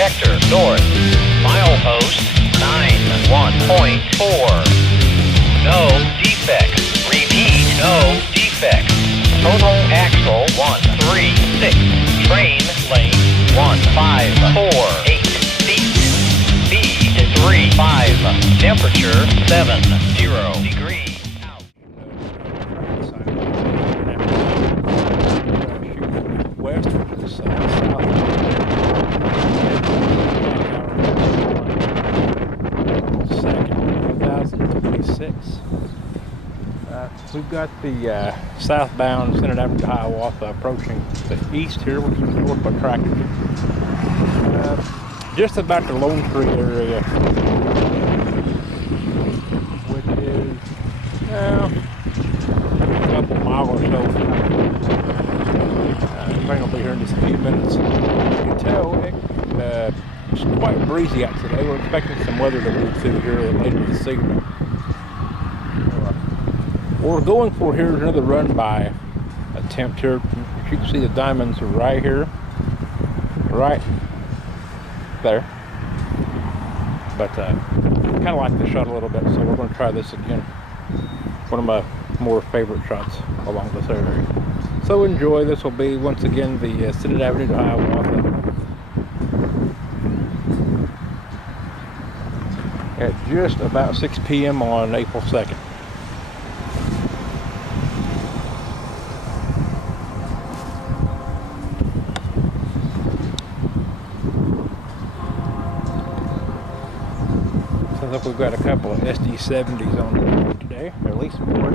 detector north. Milepost 91.4. No defects. Repeat, no defects. Total axle 136. Train lane 1548 feet. Speed 35. Temperature 70 degrees. West from this south. Second, 2026. We've got the southbound Linton Avenue to Hiawatha approaching the east here, which is north by tractor. Just about the Lone Tree area, which is a couple miles or so. I'll be here in just a few minutes. You can tell it's quite breezy out today. We're expecting some weather to move through here later this evening. What we're going for here is another run by attempt here. As you can see, the diamonds are right here, right there. But kind of like the shot a little bit, so we're going to try this again. One of my more favorite shots along this area. So enjoy. This will be once again the Linton Avenue to Hiawatha at just about 6 p.m. on April 2nd. Sounds like we've got a couple of SD70s on the road today, or at least more.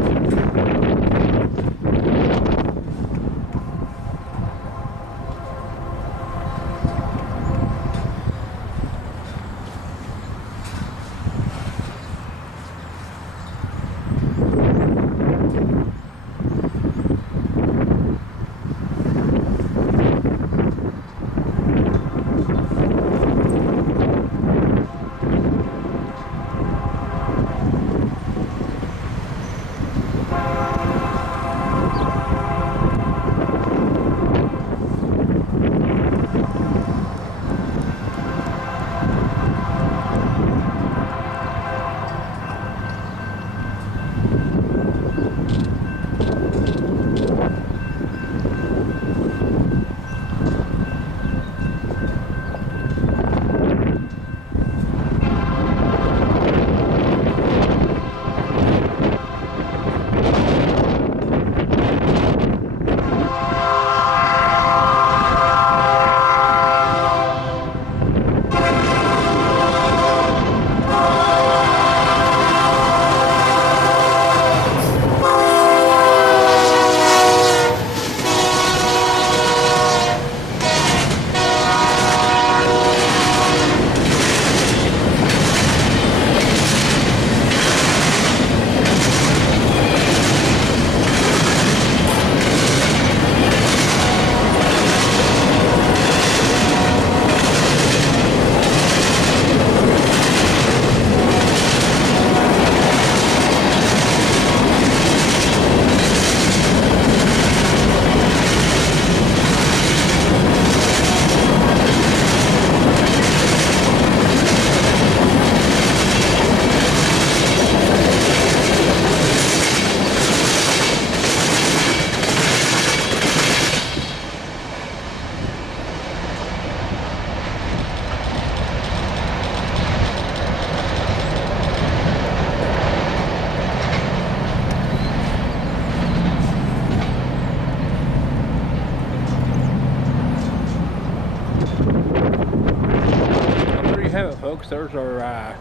Have it, folks. There's our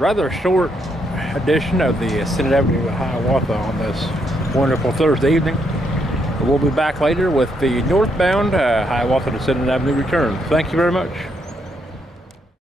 rather short edition of the Linton Avenue to Hiawatha on this wonderful Thursday evening. We'll be back later with the northbound Hiawatha to Linton Avenue return. Thank you very much.